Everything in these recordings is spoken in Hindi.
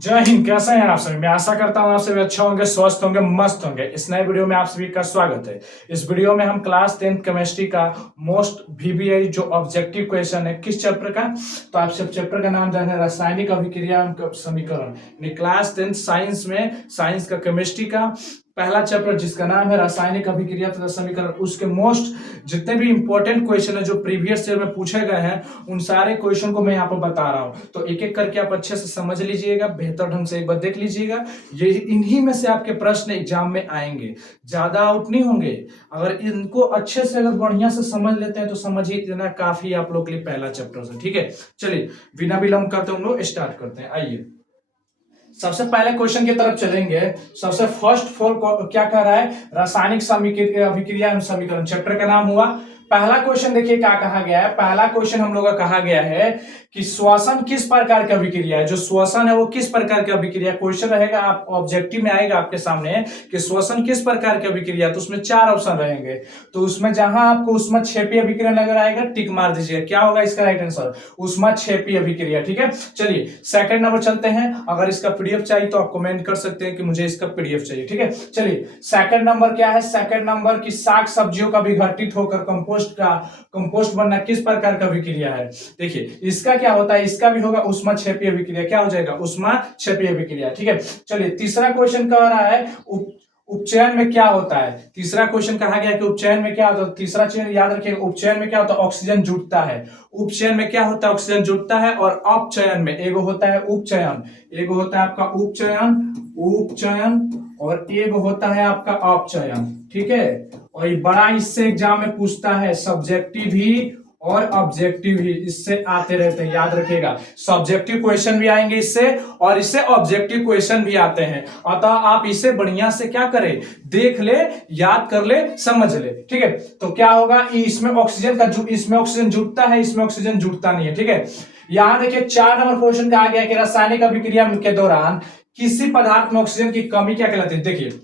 जय हिंद। कैसे हैं आप सभी? मैं आशा करता हूं आप सभी अच्छे होंगे, स्वस्थ होंगे, मस्त होंगे। इस नए वीडियो में आप सभी का स्वागत है। इस वीडियो में हम क्लास 10th केमिस्ट्री का मोस्ट VBI जो ऑब्जेक्टिव क्वेश्चन है किस चैप्टर का, तो आप सब चैप्टर का नाम जाने रासायनिक अभिक्रिया एवं समीकरण, यानी क्लास 10th साइंस में साइंस का केमिस्ट्री का पहला चैप्टर जिसका नाम है रासायनिक अभिक्रिया तथा समीकरण, उसके मोस्ट जितने भी इंपॉर्टेंट क्वेश्चन है जो प्रीवियस ईयर में पूछे गए हैं उन सारे क्वेश्चन को मैं यहाँ पर बता रहा हूँ। तो एक एक करके आप अच्छे से समझ लीजिएगा, बेहतर ढंग से एक बार देख लीजिएगा। ये इन्हीं में से आपके प्रश्न एग्जाम में आएंगे, ज्यादा आउट नहीं होंगे। अगर इनको अच्छे से अगर बढ़िया से समझ लेते हैं तो समझिए इतना काफी आप लोग के लिए पहला चैप्टर से। ठीक है, चलिए बिना विलंब करते हम लोग स्टार्ट करते हैं। आइए सबसे पहले क्वेश्चन की तरफ चलेंगे। सबसे फर्स्ट फोर क्या कह रहा है, रासायनिक अभिक्रिया एवं समीकरण, चैप्टर का नाम हुआ। पहला क्वेश्चन देखिए क्या कहा गया है। पहला क्वेश्चन हम लोग का कहा गया है कि श्वसन किस प्रकार की अभिक्रिया है। जो श्वसन है वो किस प्रकार की अभिक्रिया, क्वेश्चन रहेगा आप ऑब्जेक्टिव में आएगा आपके सामने कि श्वसन किस प्रकार की अभिक्रिया, तो उसमें चार ऑप्शन रहेंगे। तो उसमें जहां आपको ऊष्माक्षेपीय अभिक्रिया नजर आएगा टिक मार दीजिएगा, क्या होगा इसका राइट आंसर, ऊष्माक्षेपीय अभिक्रिया। ठीक है, चलिए सेकंड नंबर चलते हैं। अगर इसका पीडीएफ चाहिए तो आप कमेंट कर सकते हैं कि मुझे इसका पीडीएफ चाहिए। ठीक है, चलिए सेकंड नंबर क्या है। सेकंड नंबर की साग सब्जियों का विघटित होकर कंपोस्ट बनना किस प्रकार का अभिक्रिया है। देखिए इसका क्या होता है, इसका भी होगा ऊष्माक्षेपीय अभिक्रिया। क्या हो जाएगा, ऊष्माक्षेपीय अभिक्रिया। ठीक है, चलिए तीसरा क्वेश्चन कह रहा है उपचयन में क्या होता है। तीसरा क्वेश्चन कहा गया कि उपचयन में क्या होता है। तीसरा चयन याद रखिएगा, उपचयन में क्या होता है, ऑक्सीजन जुटता है। उपचयन में क्या होता है, ऑक्सीजन जुटता है। और अपचयन में एगो होता है उपचयन, एगो होता है आपका उपचयन और एगो होता है आपका अपचयन। ठीक है, और ये बड़ा इससे एग्जाम में पूछता है, सब्जेक्टिव ही और ऑब्जेक्टिव ही इससे आते रहते हैं, याद रखिएगा। सब्जेक्टिव क्वेश्चन भी आएंगे इससे और इससे ऑब्जेक्टिव क्वेश्चन भी आते हैं। अतः आप इसे बढ़िया से क्या करें, देख ले, याद कर ले, समझ ले। ठीक है, तो क्या होगा, इसमें ऑक्सीजन का इसमें ऑक्सीजन जुटता है, इसमें ऑक्सीजन जुटता नहीं है। ठीक है, यहां देखिए 4 नंबर क्वेश्चन का आ गया कि रासायनिक अभिक्रिया के दौरान किसी पदार्थ में ऑक्सीजन की कमी क्या कहलाती है। देखिए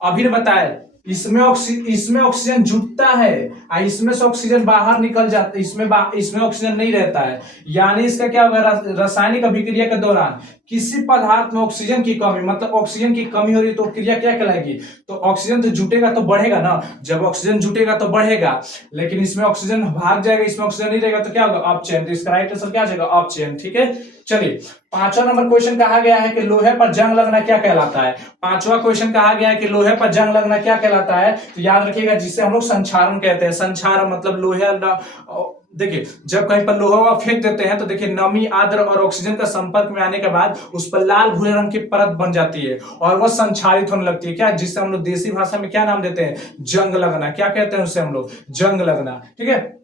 अभी ने बताया इसमें ऑक्सीजन जुटता है, इसमें से ऑक्सीजन बाहर निकल जाता है, इसमें ऑक्सीजन नहीं रहता है। यानी इसका क्या होगा, रासायनिक अभिक्रिया के दौरान किसी पदार्थ में ऑक्सीजन की कमी, मतलब ऑक्सीजन की कमी हो रही है तो क्रिया क्या कहलाएगी, तो ऑक्सीजन तो जुटेगा तो बढ़ेगा ना। जब ऑक्सीजन जुटेगा तो बढ़ेगा, लेकिन इसमें ऑक्सीजन भाग जाएगा, इसमें ऑक्सीजन नहीं रहेगा तो क्या होगा, अपचयन। तो इसका राइट आंसर क्या जाएगा, अपचयन। ठीक है, चलिए पांचवा नंबर क्वेश्चन कहा गया है कि लोहे पर जंग लगना क्या कहलाता है। पांचवा क्वेश्चन कहा गया है कि लोहे पर जंग लगना क्या कहलाता है। तो याद रखिएगा जिसे हम लोग संक्षारण कहते हैं। संक्षारण मतलब लोहे, देखिए जब कहीं पर लोहा फेंक देते हैं तो देखिए नमी, आर्द्र और ऑक्सीजन का संपर्क में आने के बाद उस पर लाल भूरे रंग की परत बन जाती है और वह संक्षारित होने लगती है, क्या, जिससे हम लोग देसी भाषा में क्या नाम देते हैं, जंग लगना। क्या कहते हैं उसे हम लोग, जंग लगना। ठीक है,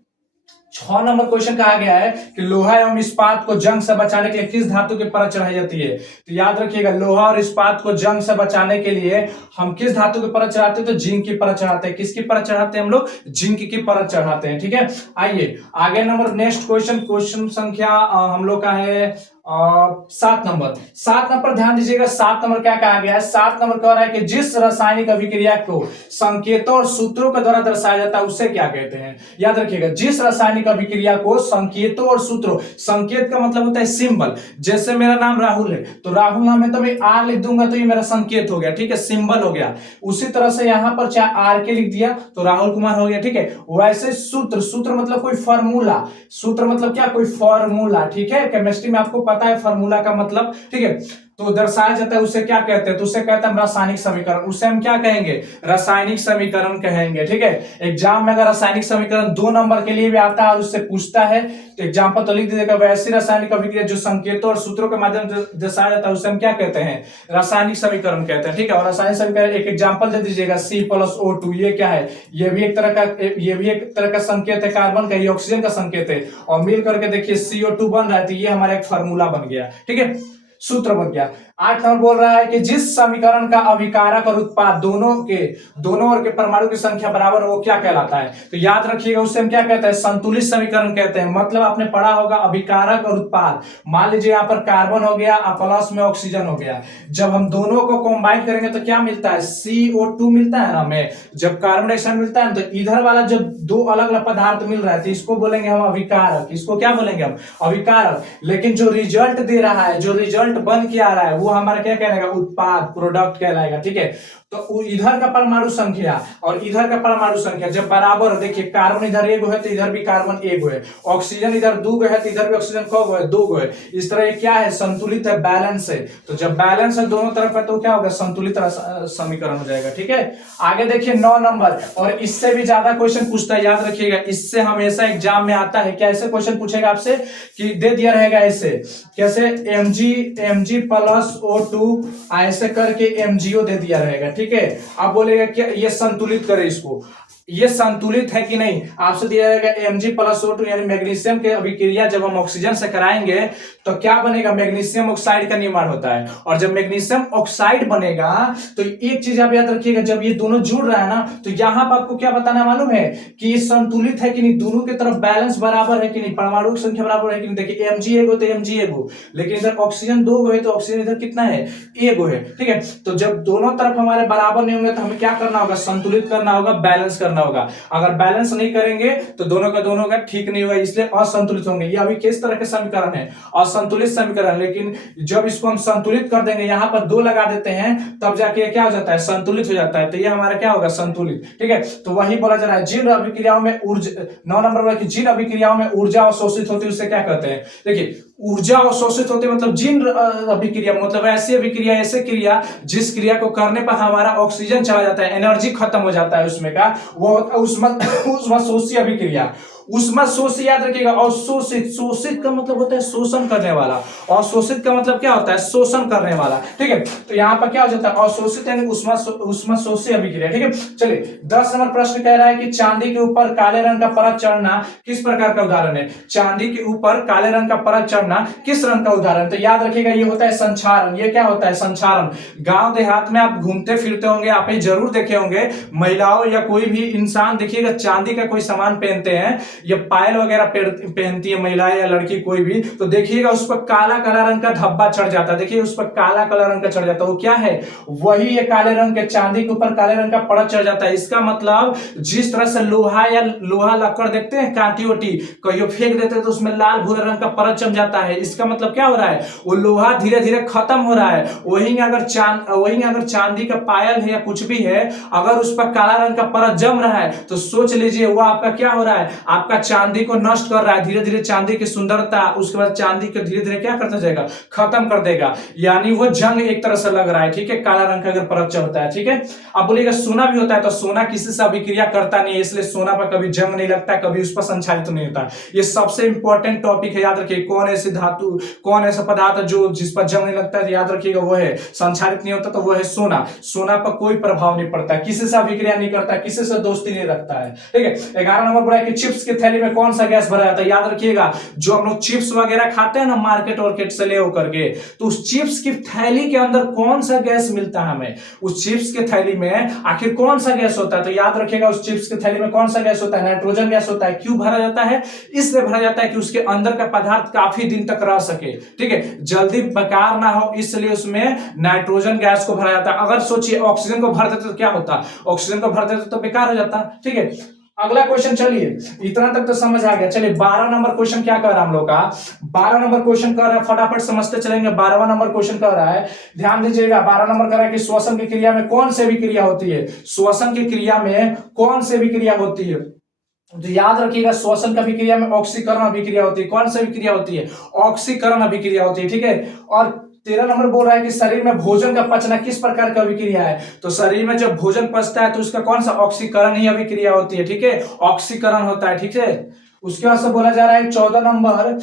6 नंबर क्वेश्चन कहा गया है कि लोहा एवं इस्पात को जंग से बचाने के लिए किस धातु की परत चढ़ाई जाती है। तो याद रखिएगा लोहा और इस्पात को जंग से बचाने के लिए हम किस धातु की परत चढ़ाते हैं, तो जिंक की परत चढ़ाते हैं। किसकी परत चढ़ाते हैं हम लोग, जिंक की परत चढ़ाते हैं। ठीक है, आइए आगे नंबर नेक्स्ट क्वेश्चन संख्या हम लोग का है 7 नंबर। 7 नंबर ध्यान दीजिएगा, 7 नंबर क्या कहा गया है। 7 नंबर कह रहा है कि जिस रासायनिक अभिक्रिया को संकेतों और सूत्रों के द्वारा दर्शाया जाता है उसे क्या कहते हैं। याद रखिएगा जिस रासायनिक अभिक्रिया को संकेतों और सूत्रों, संकेत का मतलब होता है सिंबल। जैसे मेरा नाम राहुल है तो राहुल नाम है तो मैं आर लिख दूंगा तो ये मेरा संकेत हो गया। ठीक है, सिंबल हो गया। उसी तरह से यहां पर चाहे आर के लिख दिया तो राहुल कुमार हो गया। ठीक है, वैसे सूत्र मतलब कोई फॉर्मूला, सूत्र मतलब क्या, कोई फॉर्मूला। ठीक है, केमिस्ट्री में आपको पता है फॉर्मूला का मतलब। ठीक है, तो दर्शाया जाता है उसे क्या कहते हैं, तो उसे कहते हैं रासायनिक समीकरण। उसे हम क्या कहेंगे, रासायनिक समीकरण कहेंगे। ठीक है, एग्जाम में अगर रासायनिक समीकरण 2 नंबर के लिए भी आता है और उससे पूछता है तो एग्जाम्पल तो लिख दीजिएगा, वैसी रासायनिक अभिक्रिया जो संकेतों और सूत्रों के माध्यम से दर्शाया जाता है उसे हम क्या कहते हैं, रासायनिक समीकरण कहते हैं। ठीक है, और रासायनिक समीकरण एक एग्जाम्पल दे दीजिएगा, C+O2। ये क्या है, ये भी एक तरह का संकेत है, कार्बन का, ये ऑक्सीजन का संकेत है और मिल करके देखिए CO2 बन रहा है, तो ये हमारा एक फार्मूला बन गया। ठीक है, सूत्र बन गया। 8 नंबर बोल रहा है कि जिस समीकरण का अभिकारक और उत्पाद दोनों ओर के परमाणु की संख्या बराबर हो वो क्या कहलाता है। तो याद रखिएगा उसे हम क्या कहते हैं, संतुलित समीकरण कहते हैं। मतलब आपने पढ़ा होगा अभिकारक और उत्पाद, मान लीजिए यहाँ पर कार्बन हो गया और प्लस में ऑक्सीजन हो गया, जब हम दोनों को कंबाइन करेंगे तो क्या मिलता है, CO2 मिलता है ना हमें। जब कार्बन डाइऑक्साइड मिलता है तो इधर वाला जब दो अलग अलग पदार्थ मिल रहा है तो इसको बोलेंगे हम अभिकारक। इसको क्या बोलेंगे हम, अभिकारक। लेकिन जो रिजल्ट दे रहा है, जो रिजल्ट रिजल्ट बन के आ रहा है वो हमारा क्या कहलाएगा, उत्पाद, प्रोडक्ट कहलाएगा। ठीक है, तो इधर का परमाणु संख्या और इधर का परमाणु संख्या जब बराबर है, देखिए कार्बन इधर एक है तो इधर भी कार्बन एक है, ऑक्सीजन इधर दो है तो इधर भी ऑक्सीजन कब है, दो है। इस तरह ये क्या है, संतुलित है, बैलेंस है। तो जब बैलेंस है दोनों तरफ है तो क्या होगा, संतुलित समीकरण हो जाएगा। ठीक है, आगे देखिए 9 नंबर, और इससे भी ज्यादा क्वेश्चन पूछता है, याद रखिएगा। इससे हमेशा एग्जाम में आता है, क्या ऐसे क्वेश्चन पूछेगा आपसे कि दे दिया रहेगा ऐसे कैसे, Mg प्लस O2 ऐसे करके MgO दे दिया रहेगा। ठीक है, अब बोलेगा क्या ये संतुलित करे इसको, ये संतुलित है कि नहीं, आपसे दिया जाएगा Mg प्लस O2 यानी मैग्नीशियम के अभिक्रिया जब हम ऑक्सीजन से कराएंगे तो क्या बनेगा, मैग्नीशियम ऑक्साइड का निर्माण होता है। और जब मैग्नीशियम ऑक्साइड बनेगा तो एक चीज आप याद रखिएगा, जब ये दोनों जुड़ रहा है ना तो यहां पर आपको क्या बताना मालूम है कि ये संतुलित है कि नहीं, दोनों की तरफ बैलेंस बराबर है कि नहीं, परमाणु की संख्या बराबर है कि नहीं। देखिए Mg एगो तो Mg एगो, लेकिन इधर ऑक्सीजन दो है तो ऑक्सीजन इधर कितना है, एगो है। ठीक है, तो जब दोनों तरफ हमारे बराबर नहीं होंगे तो हमें क्या करना होगा, संतुलित करना होगा, बैलेंस करना होगा। अगर बैलेंस नहीं करेंगे तो दोनों का ठीक नहीं होगा, इसलिए असंतुलित होंगे। ये अभी किस तरह के समीकरण है, असंतुलित समीकरण। लेकिन जब इसको हम संतुलित कर देंगे, यहां पर दो लगा देते हैं, तब जाके क्या हो जाता है, संतुलित हो जाता है। तो ये हमारा क्या होगा, संतुलित। ठीक है, तो वही बोला जा रहा है, जिन अभिक्रियाओं में ऊर्जा, 9 नंबर वाला, जिन अभिक्रियाओं में ऊर्जा अवशोषित होती है उसे क्या कहते हैं। देखिए ऊर्जा अवशोषित होती है मतलब जिन अभिक्रिया, मतलब ऐसी अभिक्रिया, ऐसे क्रिया जिस क्रिया को करने पर हमारा ऑक्सीजन चला जाता है, एनर्जी खत्म हो जाता है उसमें का, वो उष्माशोषी अभिक्रिया। उष्माशोषी याद रखिएगा, अवशोषित, शोषित का मतलब होता है शोषण करने वाला, अवशोषित का मतलब क्या होता है, शोषण करने वाला। ठीक है, तो यहाँ पर क्या हो जाता है, अवशोषित यानी उष्माशोषी अभिक्रिया। ठीक है, चलिए 10 नंबर प्रश्न कह रहा है कि चांदी के ऊपर काले रंग का परत चढ़ना किस प्रकार का उदाहरण है। चांदी के ऊपर काले रंग का परत चढ़ना किस रंग का उदाहरण, तो याद रखिएगा ये होता है संक्षारण। ये क्या होता है, संक्षारण। गांव देहात में आप घूमते फिरते होंगे, आप ये जरूर देखे होंगे, महिलाओं या कोई भी इंसान देखिएगा चांदी का कोई सामान पहनते हैं, ये पायल वगैरह पहनती है महिला या लड़की कोई भी, तो देखिएगा उस पर काला काला रंग का धब्बा चढ़ जाता है। देखिए उस पर काला काला रंग का चढ़ जाता है, वो क्या है, वही ये काले रंग के, चांदी के ऊपर काले रंग का परत चढ़ जाता है। इसका मतलब जिस तरह से लोहा या लोहा लक्कड़ देखते हैं, कांटी वोटी कहीं फेंक देते हैं तो उसमें लाल भूरा रंग का परत जम जाता है। इसका मतलब क्या हो रहा है, वो लोहा धीरे धीरे खत्म हो रहा है। वही अगर चांदी का पायल है या कुछ भी है, अगर उस पर काला रंग का परत जम रहा है तो सोच लीजिए वो आपका क्या हो रहा है, आपका चांदी को नष्ट कर रहा है धीरे धीरे, चांदी की सुंदरता, उसके बाद चांदी को धीरे धीरे क्या करता जाएगा, खत्म कर देगा। यानी वो जंग एक तरह से लग रहा है। ठीक है, काला रंग का अगर परत चढ़ता है। ठीक है, अब बोलिएगा सोना भी होता है, तो सोना किसी से अभिक्रिया करता नहीं है, इसलिए सोना पर कभी जंग नहीं लगता, कभी उस पर संचालित नहीं होता। ये सबसे इंपॉर्टेंट टॉपिक है, याद रखिए। कौन ऐसी धातु, कौन ऐसा पदार्थ जो जिस पर जंग नहीं लगता है, याद रखिएगा वो है, संचालित नहीं होता, तो वो है सोना। सोना पर कोई प्रभाव नहीं पड़ता, किसी से अभिक्रिया नहीं करता, किसी से दोस्ती नहीं रखता है। ठीक है, 11 नंबर बोला कि चिप्स के थैली में कौन सा गैस भरा जाता है। याद रखिएगा जो हम लोग चिप्स वगैरह खाते हैं ना मार्केट वार्केट से ले होकर के, तो उस चिप्स की थैली के अंदर कौन सा गैस मिलता है हमें, उस चिप्स के थैली में आखिर कौन सा गैस होता है। तो याद रखिएगा उस चिप्स के थैली में कौन सा गैस होता है, नाइट्रोजन गैस होता है। क्यों भरा जाता है, इसलिए भरा जाता है कि उसके अंदर का पदार्थ काफी दिन तक रह सके। ठीक है, जल्दी बेकार ना हो, इसलिए उसमें नाइट्रोजन गैस को भरा जाता है। अगर सोचिए ऑक्सीजन को भर देते तो क्या होता, ऑक्सीजन को भर देते तो बेकार हो जाता। ठीक है, अगला क्वेश्चन, चलिए इतना तक तो समझ आ गया। चलिए 12 नंबर क्वेश्चन क्या कर रहा है हम लोग का, 12 नंबर क्वेश्चन कर रहा है, फटाफट समझते चलेंगे। 12वां नंबर क्वेश्चन कर रहा है, ध्यान दीजिएगा। 12 नंबर कर रहा है कि श्वसन की क्रिया में कौन सी अभिक्रिया होती है, श्वसन की क्रिया में कौन सी अभिक्रिया होती है। तो याद रखिएगा श्वसन की अभिक्रिया में ऑक्सीकरण अभिक्रिया होती है। कौन सी अभिक्रिया होती है, ऑक्सीकरण अभिक्रिया होती है। ठीक है, और 13 नंबर बोल रहा है कि शरीर में भोजन का पचना किस प्रकार का अभिक्रिया है। तो शरीर में जब भोजन पचता है तो उसका कौन सा, ऑक्सीकरण ही अभिक्रिया होती है। ठीक है, ऑक्सीकरण होता है। ठीक है, उसके बाद से बोला जा रहा है 14 नंबर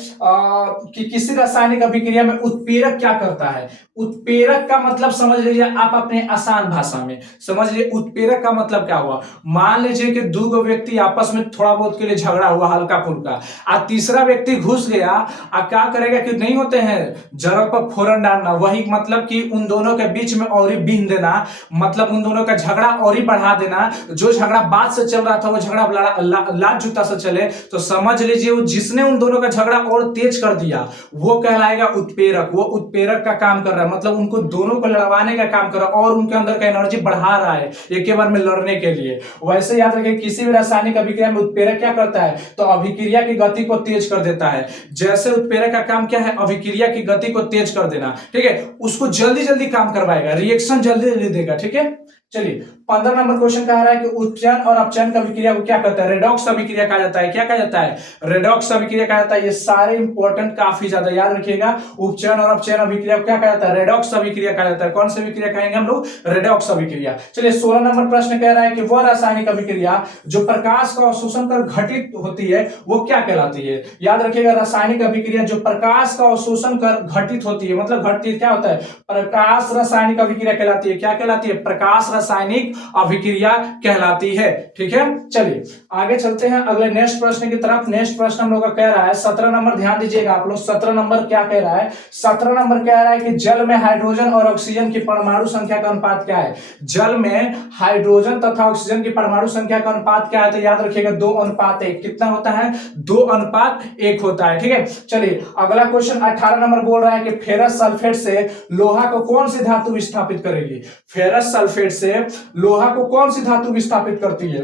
कि किसी रासायनिक अभिक्रिया में उत्प्रेरक क्या करता है। उत्प्रेरक का मतलब समझ लीजिए आप अपने आसान भाषा में समझ लीजिए, उत्प्रेरक का मतलब क्या हुआ। मान लीजिए कि दो व्यक्ति आपस में थोड़ा बहुत के लिए झगड़ा हुआ हल्का फुल्का, और तीसरा व्यक्ति घुस गया और क्या करेगा कि नहीं होते हैं जगह पर फोरन डालना, वही मतलब कि उन दोनों के बीच में और ही बीन देना, मतलब उन दोनों का झगड़ा और ही बढ़ा देना। जो झगड़ा बात से चल रहा था वो झगड़ा लात जूता से चले, तो समझ लीजिए वो जिसने उन दोनों का झगड़ा और तेज कर दिया वो कहलाएगा उत्प्रेरक। वो उत्प्रेरक का काम कर रहा है, मतलब उनको दोनों को लड़वाने का काम कर रहा है और उनके अंदर का एनर्जी बढ़ा रहा है एक के बार में लड़ने के लिए। वैसे याद रखिए किसी भी रासायनिक अभिक्रिया में उत्प्रेरक क्या करता है, तो अभिक्रिया की गति को तेज कर देता है। जैसे उत्प्रेरक का काम क्या है, अभिक्रिया की गति को तेज कर देना, ठीक है, उसको जल्दी जल्दी काम करवाएगा, रिएक्शन जल्दी जल्दी देगा, ठीक है। चलिए 15 नंबर क्वेश्चन कह रहा है कि उत्चयन और अपचयन की अभिक्रिया को क्या कहता है, रेडॉक्स अभिक्रिया कहा जाता है। क्या कहा जाता है, रेडॉक्स अभिक्रिया कहा जाता है। ये सारे इंपॉर्टेंट काफी ज्यादा याद रखिएगा। उपचयन और अपचयन अभिक्रिया को क्या कहा जाता है, रेडॉक्स अभिक्रिया कहा जाता है। कौन सी अभिक्रिया कहेंगे हम लोग, रेडॉक्स अभिक्रिया। चलिए 16 नंबर प्रश्न कह रहा है कि वह रासायनिक अभिक्रिया जो प्रकाश का अवशोषण कर घटित होती है वो क्या कहलाती है। याद रखिएगा रासायनिक अभिक्रिया जो प्रकाश का अवशोषण कर घटित होती है, मतलब घटती है, क्या होता है, प्रकाश रासायनिक अभिक्रिया कहलाती है। क्या कहलाती है, प्रकाश रासायनिक अभिक्रिया कहलाती है, ठीक है। चलिए आगे चलते हैं अगले नेक्स्ट प्रश्न की तरफ। नेक्स्ट प्रश्न हम लोग का कह रहा है 17 नंबर, ध्यान दीजिएगा आप लोग। 17 नंबर क्या कह रहा है, 17 नंबर कह रहा है कि जल में हाइड्रोजन और ऑक्सीजन की परमाणु संख्या का अनुपात क्या है। जल में हाइड्रोजन तथा ऑक्सीजन की परमाणु संख्या का अनुपात क्या है, तो याद रखिएगा 2:1। कितना होता है, 2:1 होता है, ठीक है। चलिए अगला क्वेश्चन 18 नंबर बोल रहा है कि फेरस सल्फेट से लोहा को कौन सी धातु विस्थापित करेगी। फेरस सल्फेट से लोहा को कौन सी धातु विस्थापित करती है,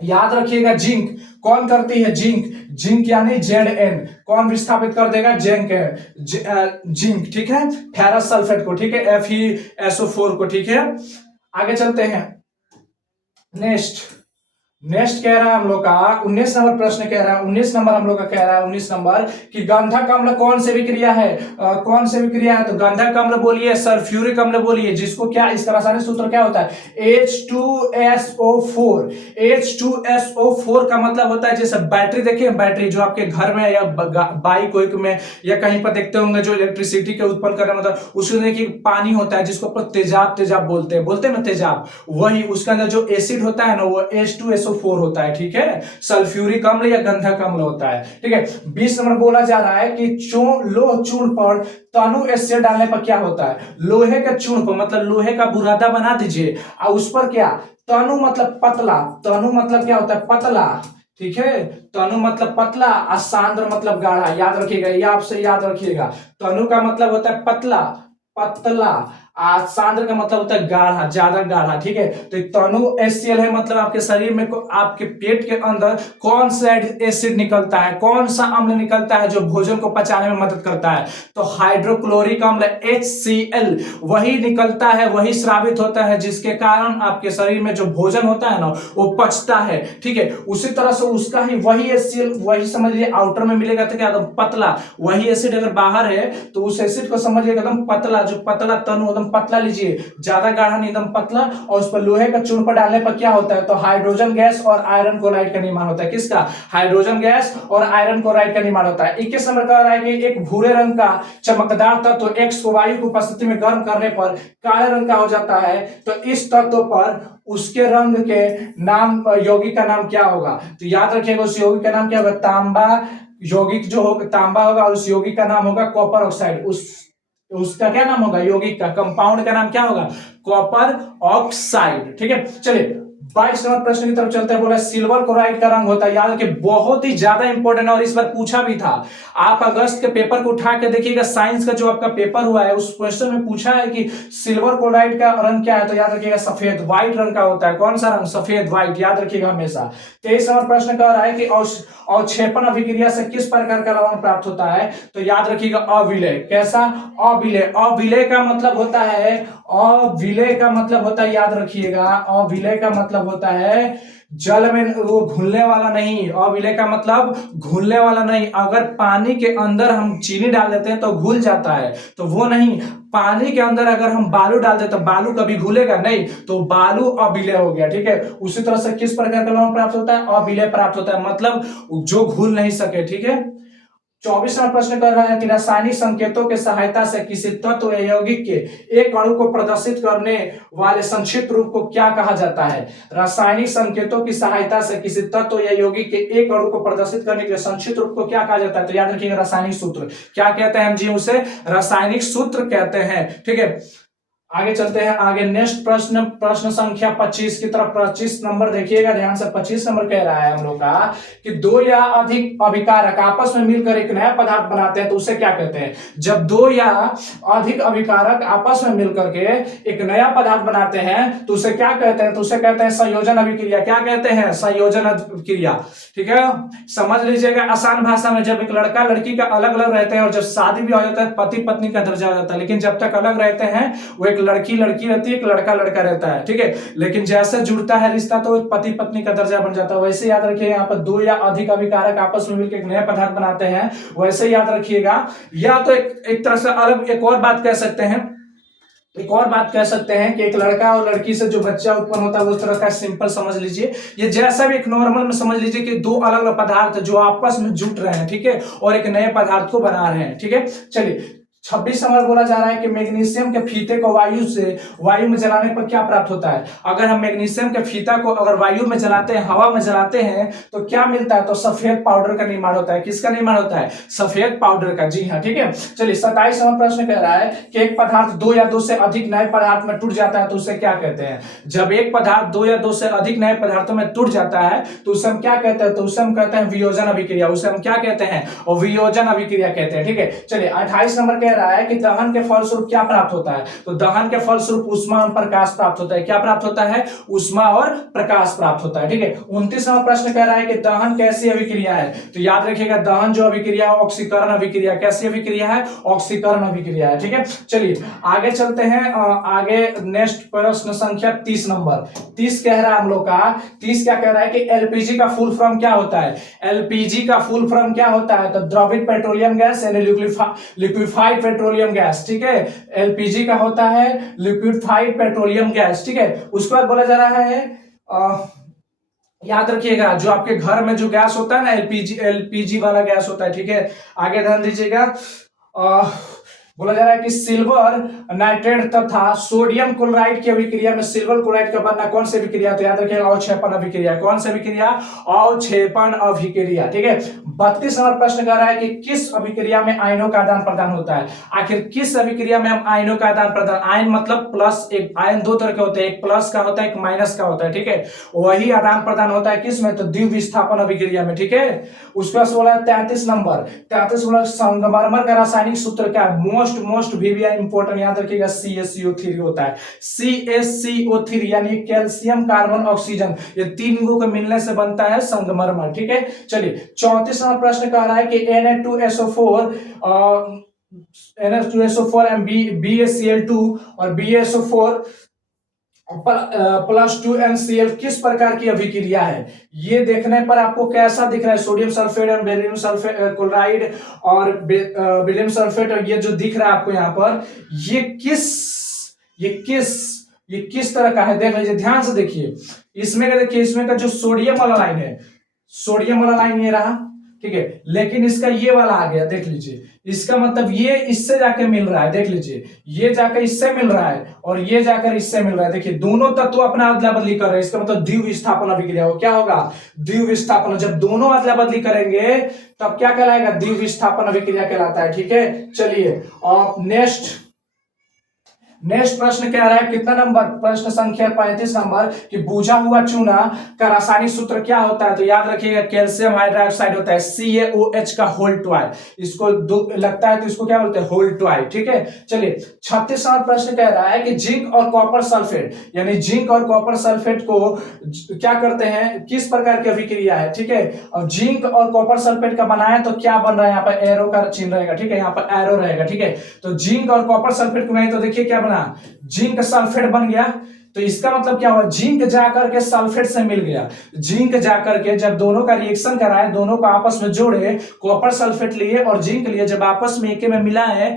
याद रखिएगा जिंक। कौन करती है, जिंक। जिंक यानी Zn। कौन विस्थापित कर देगा, जिंक, ठीक है, फेरस सल्फेट को, ठीक है, FeSO4 को, ठीक है। आगे चलते हैं नेक्स्ट कह रहा है हम लोग का 19 नंबर प्रश्न कह रहा है, 19 नंबर हम लोग का कह रहा है 19 नंबर कि गंधक अम्ल कौन से विक्रिया है, कौन से विक्रिया है, तो गंधक अम्ल बोलिए, सल्फ्यूरिक अम्ल बोलिए, जिसको क्या, इसका रासायनिक सूत्र क्या होता है, H2SO4। H2SO4 का मतलब होता है, जैसे बैटरी देखिए, बैटरी जो आपके घर में या बाइक वाइक में या कहीं पर देखते होंगे जो इलेक्ट्रिसिटी के उत्पन्न करने, मतलब उसमें देखिए पानी होता है जिसको तेजाब बोलते हैं ना, तेजाब, वही उसके अंदर जो एसिड होता है ना वो H2SO4 होता है, ठीक है, सल्फ्यूरिक अम्ल या गंधक अम्ल होता है, ठीक है। 20 नंबर बोला जा रहा है कि लोह चूर्ण पर तनु एसिड डालने पर क्या होता है। लोहे के चूर्ण पर, मतलब लोहे का बुरादा बना दीजिए और उस पर क्या, तनु मतलब पतला, तनु मतलब क्या होता है, पतला, ठीक है, तनु मतलब पतला और सांद्र मतलब गाढ़ा। याद रखिएगा, ये आपसे याद रखिएगा, तनु का मतलब होता है पतला सांद्र का मतलब होता है गाढ़ा, ज्यादा गाढ़ा, ठीक है। तो तनु HCl है, मतलब आपके शरीर में आपके पेट के अंदर कौन सा एसिड निकलता है, कौन सा अम्ल निकलता है जो भोजन को पचाने में मदद करता है, तो हाइड्रोक्लोरिक अम्ल HCl वही निकलता है, वही स्रावित होता है, जिसके कारण आपके शरीर में जो भोजन होता है ना वो पचता है, ठीक है। उसी तरह से उसका ही वही HCl, वही समझिए आउटर में मिलेगा तो क्या, एकदम पतला, वही एसिड अगर बाहर है तो उस एसिड को समझिए एकदम पतला, जो पतला तनु पतला लीजिए, ज्यादा गाढ़ा नहीं, एकदम पतला, और उस पर लोहे का चूर्ण पर डालने पर क्या होता है, तो हाइड्रोजन गैस और आयरन क्लोराइड का निर्माण होता है। किसका, हाइड्रोजन गैस और आयरन क्लोराइड का निर्माण होता है। 21 नंबर कह रहा है कि एक भूरे रंग का चमकदार तत्व तो X को वायु की उपस्थिति में गर्म करने पर काले रंग का हो जाता है, तो इस तत्व पर उसके रंग के नाम, यौगिक का नाम क्या होगा। तो याद रखिएगा उस यौगिक का नाम क्या होगा, तांबा यौगिक जो होगा, तांबा होगा, और उस यौगिक का नाम होगा कॉपर ऑक्साइड। उसका क्या नाम होगा, यौगिक का, कंपाउंड का नाम क्या होगा, कॉपर ऑक्साइड, ठीक है। चलिए 22 नंबर प्रश्न की तरफ चलते हैं। बोला सिल्वर क्लोराइड का रंग होता है, याद रखिए बहुत ही ज्यादा इंपॉर्टेंट और इस बार पूछा भी था। आप अगस्त के पेपर को उठा के देखिएगा, साइंस का जो आपका पेपर हुआ है उस क्वेश्चन में पूछा है कि सिल्वर क्लोराइड का रंग क्या है, तो याद रखिएगा सफेद, व्हाइट रंग का होता है। कौन सा रंग, सफेद, व्हाइट, याद रखिएगा हमेशा। 23 नंबर प्रश्न कह रहा है कि अवक्षेपण अभिक्रिया से किस प्रकार का लवण प्राप्त होता है, तो याद रखिएगा अविलय। कैसा, अविलय। अविलय का मतलब होता है, अविलय का मतलब होता है, याद रखिएगा, अविलय का मतलब होता है जल में वो घुलने वाला नहीं। अविलय का मतलब घुलने वाला नहीं। अगर पानी के अंदर हम चीनी डाल देते हैं तो घुल जाता है, तो वो नहीं। पानी के अंदर अगर हम बालू डाल देते तो बालू कभी घुलेगा नहीं, तो बालू अविलय हो गया, ठीक है। उसी तरह से किस प्रकार का लवण प्राप्त होता है, अविलय प्राप्त होता है, मतलब जो घुल नहीं सके, ठीक है। 24वां प्रश्न कर रहा है कि रासायनिक संकेतों के सहायता से किसी तत्व या यौगिक के एक अणु को प्रदर्शित करने वाले संक्षिप्त रूप को क्या कहा जाता है। रासायनिक संकेतों की सहायता से किसी तत्व या यौगिक के एक अणु को प्रदर्शित करने के संक्षिप्त रूप को क्या कहा जाता है, तो याद रखिएगा रासायनिक सूत्र। क्या कहते हैं हम जी, उसे रासायनिक सूत्र कहते हैं, ठीक है। आगे चलते हैं। आगे नेक्स्ट प्रश्न, प्रश्न संख्या 25 की तरफ। 25 नंबर देखिएगा ध्यान से। 25 नंबर कह रहा है हम लोग का कि दो या अधिक अभिकारक आपस में मिलकर एक नया पदार्थ बनाते हैं तो उसे क्या कहते हैं? जब दो या अधिक अभिकारक आपस में मिलकर के एक नया पदार्थ बनाते हैं तो उसे क्या कहते हैं? तो उसे कहते हैं संयोजन अभिक्रिया। क्या कहते हैं? संयोजन अभिक्रिया। ठीक है, समझ लीजिएगा आसान भाषा में। जब एक लड़का लड़की का अलग अलग रहते हैं और जब शादी भी हो जाता है पति पत्नी का दर्जा हो जाता है, लेकिन जब तक अलग रहते हैं वो एक लड़की लड़की रहती है, एक लड़का लड़का रहता है। ठीक है, लेकिन जैसे जुड़ता है रिश्ता तो पति पत्नी का दर्जा बन जाता है। वैसे याद रखिए यहाँ पर दो या अधिक अभिकारक आपस में मिलकर एक नया पदार्थ बनाते हैं, वैसे याद रखिएगा। या तो एक तरह से अलग एक और बात कह सकते हैं, एक और बात कह सकते हैं कि एक लड़का और लड़की से जो बच्चा उत्पन्न होता है उस तरह का सिंपल समझ लीजिए। ये जैसा भी एक नॉर्मल में समझ लीजिए कि दो अलग अलग पदार्थ जो आपस में जुट रहे हैं, ठीक है, और एक नए पदार्थ को बना रहे हैं। ठीक है, चलिए 26 नंबर बोला जा रहा है कि मैग्नीशियम के फीते को वायु में जलाने पर क्या प्राप्त होता है? अगर हम मैग्नीशियम के फीता को अगर वायु में जलाते हैं, हवा में जलाते हैं तो क्या मिलता है? तो सफेद पाउडर का निर्माण होता है। किसका निर्माण होता है? सफेद पाउडर का। जी हाँ, ठीक है। चलिए 27 नंबर प्रश्न कह रहा है कि एक पदार्थ दो या दो से अधिक नए पदार्थ में टूट जाता है तो उसे क्या कहते हैं? जब एक पदार्थ दो या दो से अधिक नए पदार्थों में टूट जाता है तो उसे हम क्या कहते हैं? तो उसे हम कहते हैं वियोजन अभिक्रिया। उसे हम क्या कहते हैं? और वियोजन अभिक्रिया कहते हैं। ठीक है, चलिए 28 नंबर कह रहा है कि दहन के फलस्वरूप क्या प्राप्त होता है? तो दहन के फलस्वरूप ऊष्मा और प्रकाश प्राप्त होता है। क्या प्राप्त होता है? ऊष्मा और प्रकाश प्राप्त होता है। ठीक है, 29 नंबर प्रश्न कह रहा है कि दहन कैसी अभिक्रिया है? तो याद रखिएगा दहन जो अभिक्रिया है ऑक्सीकरण अभिक्रिया। कैसी अभिक्रिया है? ऑक्सीकरण अभिक्रिया है। ठीक है, चलिए आगे चलते हैं। आगे नेक्स्ट प्रश्न संख्या 30 नंबर। 30 कह रहा है हम लोग का, 30 क्या कह रहा है कि एलपीजी का फुल फॉर्म क्या होता है? एलपीजी का फुल फॉर्म क्या होता है? तो द्रवित पेट्रोलियम गैस यानी लिक्विफाइड पेट्रोलियम गैस। ठीक है, एलपीजी का होता है लिक्विफाइड पेट्रोलियम गैस। ठीक है, उसके बाद बोला जा रहा है याद रखिएगा जो आपके घर में जो गैस होता है ना, एलपीजी वाला गैस होता है। ठीक है, आगे ध्यान दीजिएगा। बोला जा रहा है कि सिल्वर नाइट्रेट तथा सोडियम क्लोराइड की अभिक्रिया में सिल्वर क्लोराइड का बनना कौन सी अभिक्रिया? तो याद रखिएगा अवक्षेपण अभिक्रिया। कौन सी अभिक्रिया? अवक्षेपण अभिक्रिया। ठीक है, 32 नंबर प्रश्न कर रहा है कि किस अभिक्रिया में आयनों का आदान प्रदान होता है? आखिर किस अभिक्रिया में हम आयनों का आदान प्रदान? आयन मतलब प्लस, एक आयन दो तरह के होते हैं, एक प्लस का होता है एक माइनस का होता है। ठीक है, वही आदान प्रदान होता है किस में? तो द्विविस्थापन अभिक्रिया में। ठीक है, उसके बाद बोला 33 नंबर, 33 बोला संगमरमर का रासायनिक सूत्र क्या है? मोस्ट वीवीआई इंपोर्टेंट याद रखिएगा CaCO3 होता है। CaCO3 यानी कैल्शियम कार्बन ऑक्सीजन, ये तीनों के मिलने से बनता है संगमरमर। ठीक है, चलिए 34वां प्रश्न कह रहा है कि Na2SO4 BaCl2 और BaSO4 +2NCl किस प्रकार की अभिक्रिया है? ये देखने पर आपको कैसा दिख रहा है? सोडियम सल्फेट और बेरियम सल्फेट क्लोराइड और बेरियम सल्फेट, और ये जो दिख रहा है आपको यहाँ पर, ये किस तरह का है? देख लीजिए ध्यान से देखिए। इसमें का देखिए, इसमें का जो सोडियम वाला लाइन है, सोडियम वाला लाइन ये रहा। ठीक है, लेकिन इसका ये वाला आ गया, देख लीजिए। इसका मतलब ये इससे जाके मिल रहा है, देख लीजिए, ये जाकर इससे मिल रहा है और ये जाकर इससे मिल रहा है। देखिए दोनों तत्व अपना अदला बदली कर रहे हैं, इसका मतलब द्विविस्थापन अभिक्रिया हो। क्या होगा? द्विविस्थापन। जब दोनों अदला बदली करेंगे तब क्या कहलाएगा? द्विविस्थापन अभिक्रिया कहलाता है। ठीक है, चलिए और नेक्स्ट प्रश्न कह रहा है कितना नंबर? प्रश्न संख्या 35 नंबर कि बूझा हुआ चूना का रासायनिक सूत्र क्या होता है? तो याद रखिएगा कैल्शियम हाइड्रोक्साइड होता है, CaOH का होल ट्वाइव। इसको लगता है तो इसको क्या बोलते हैं? होल ट्वाइव। ठीक है, चलिए 36 नंबर प्रश्न कह रहा है कि जिंक और कॉपर सल्फेट यानी जिंक और कॉपर सल्फेट को क्या करते हैं? किस प्रकार की अभिक्रिया है? ठीक है, और जिंक और कॉपर सल्फेट का बनाया तो क्या बन रहा है? यहाँ पर एरो का चिन्ह रहेगा। ठीक है, यहाँ पर एरो रहेगा। ठीक है, तो जिंक और कॉपर सल्फेट को बनाए तो देखिए क्या जिंक सल्फेट बन गया। तो इसका मतलब क्या हुआ? जिंक जाकर के सल्फेट से मिल गया। जिंक जाकर के जब दोनों का रिएक्शन कराए, दोनों को आपस में जोड़े, कॉपर सल्फेट लिए और जिंक लिए, जब आपस में एक में मिला है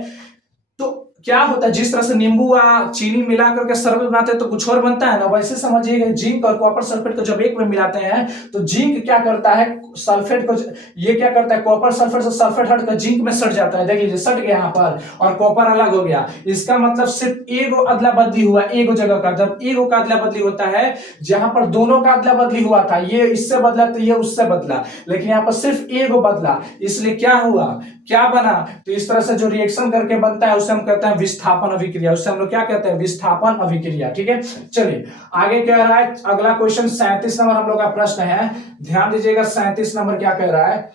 तो क्या होता है? जिस तरह से नींबू या चीनी मिला करके शरबत बनाते हैं तो कुछ और बनता है ना, वैसे समझिएगा जिंक और कॉपर सल्फेट को जब एक में मिलाते हैं तो जिंक क्या करता है? सल्फेट को, ये क्या करता है? कॉपर सल्फेट से सल्फेट हटकर जिंक में सट जाता है। देख लीजिए सट गया यहाँ पर और कॉपर अलग हो गया। इसका मतलब सिर्फ एगो अदला बदली हुआ, एगो जगह का। जब एगो का अदला बदली होता है, जहां पर दोनों का अदला बदली हुआ था, ये इससे बदला तो ये उससे बदला, लेकिन यहाँ पर सिर्फ एगो बदला, इसलिए क्या हुआ? क्या बना? तो इस तरह से जो रिएक्शन करके बनता है उसे हम कहते हैं हैं विस्थापन अभिक्रिया, उससे हम लोग क्या कहते हैं, विस्थापन अभिक्रिया। ठीक है, चलिए आगे कह रहा है अगला क्वेश्चन 37 नंबर हम लोग का प्रश्न है, ध्यान दीजिएगा 37 नंबर क्या कह रहा है,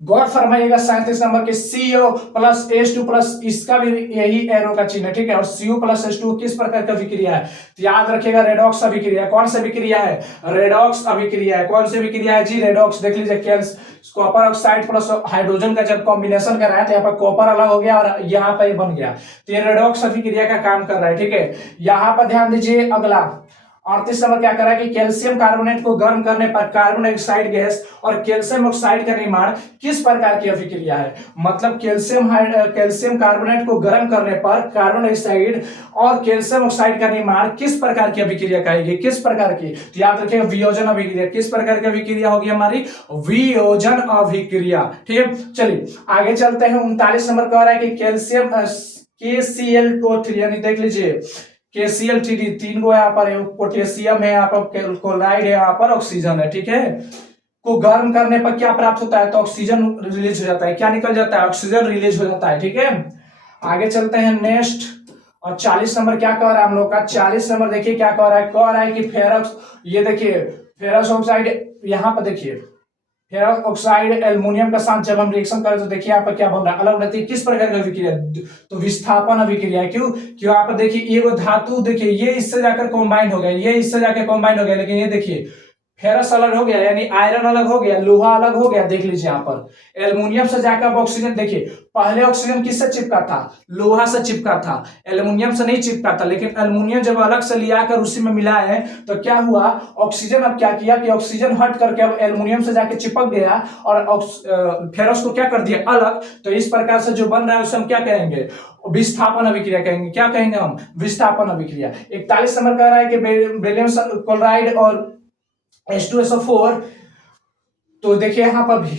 गौर फरमाइएगा 37 नंबर के CO प्लस H2 प्लस, इसका भी यही एरो का चिन्ह है। ठीक है, और CO प्लस H2 किस प्रकार का अभिक्रिया है, तो याद रखिएगा रेडॉक्स अभिक्रिया। कौन सी अभिक्रिया है, रेडॉक्स अभिक्रिया है। कौन सी अभिक्रिया है जी, रेडॉक्स। देख लीजिए कॉपर ऑक्साइड प्लस हाइड्रोजन का जब कॉम्बिनेशन कर रहा है तो यहाँ पर कॉपर अलग हो गया और यहाँ पर बन गया, तो ये रेडॉक्स अभिक्रिया का काम कर रहा है। ठीक है, यहाँ पर ध्यान दीजिए अगला 38 नंबर क्या कर रहा है कि कैल्शियम कार्बोनेट को गर्म करने पर कार्बन डाइऑक्साइड गैस और कैल्शियम ऑक्साइड का निर्माण किस प्रकार की अभिक्रिया है। मतलब कैल्शियम कार्बोनेट को गर्म करने पर कार्बन डाइऑक्साइड और कैल्शियम ऑक्साइड का निर्माण किस प्रकार की अभिक्रिया कहेगी, किस प्रकार की, तो याद रखिएगा वियोजन अभिक्रिया। किस प्रकार की अभिक्रिया होगी हमारी, वियोजन अभिक्रिया। ठीक है, चलिए आगे चलते हैं। 39 नंबर कह रहा है कि कैल्शियम KCl2, यानी देख लीजिए KCl3, तीन गो यहाँ पर पोटेशियम है, यहाँ पर क्लोराइड है, यहाँ पर ऑक्सीजन है। ठीक है, को गर्म करने पर क्या प्राप्त होता है, तो ऑक्सीजन रिलीज हो जाता है। क्या निकल जाता है, ऑक्सीजन रिलीज हो जाता है। ठीक है, आगे चलते हैं नेक्स्ट। और 40 नंबर क्या कह रहा है हम लोग का, 40 नंबर देखिए क्या कह रहा है कि फेरस, ये देखिए फेरस ऑक्साइड, यहाँ पर देखिए फेरस ऑक्साइड एल्युमिनियम के साथ जब हम रिएक्शन करें तो देखिए यहाँ पर क्या बन रहा है, अलग रहती है। किस प्रकार की अभिक्रिया, तो विस्थापन अभिक्रिया है। क्यों, यहाँ पर देखिए ये धातु देखिए ये इससे जाकर कंबाइन हो गया, ये इससे जाकर कंबाइन हो गया, लेकिन ये देखिए फेरस अलग हो गया, यानी आयरन अलग हो गया, लोहा अलग हो गया। देख लीजिए यहाँ पर एल्युमिनियम से जाकर ऑक्सीजन, देखिए पहले ऑक्सीजन किससे चिपका था, लोहा से चिपका था, एल्युमिनियम से नहीं चिपका था। लेकिन एल्युमिनियम जब अलग से लिया कर उसी में मिला है तो क्या हुआ, ऑक्सीजन अब क्या किया कि ऑक्सीजन हट करके अब एल्युमिनियम से जाके चिपक गया और फेरस को क्या कर दिया अलग। तो इस प्रकार से जो बन रहा है उसे हम क्या कहेंगे, विस्थापन अभिक्रिया कहेंगे। क्या कहेंगे हम, विस्थापन अभिक्रिया। 41 नंबर कह रहा है कि बेरियम क्लोराइड और H2SO4, तो देखिए यहाँ पर भी,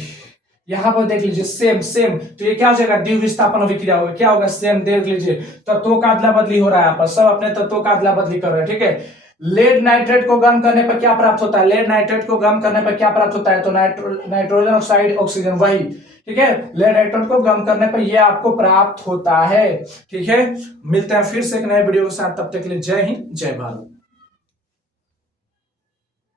यहाँ पर देख लीजिए सेम, तो ये क्या हो जाएगा, द्विविस्थापन अभिक्रिया होगा। क्या होगा, सेम। देख लीजिए तत्वों का अदला बदली हो रहा है, यहाँ पर सब अपने तत्वों का अदला बदली कर रहे हैं। ठीक है, लेड नाइट्रेट को गर्म करने पर क्या प्राप्त होता है, लेड नाइट्रेट को गर्म करने पर क्या प्राप्त होता है, तो नाइट्रोजन ऑक्साइड ऑक्सीजन, वही। ठीक है, लेड नाइट्रेट को गर्म करने पर यह आपको प्राप्त होता है। ठीक है, मिलते हैं फिर से एक नए वीडियो के साथ, तब तक के लिए जय हिंद जय भारत।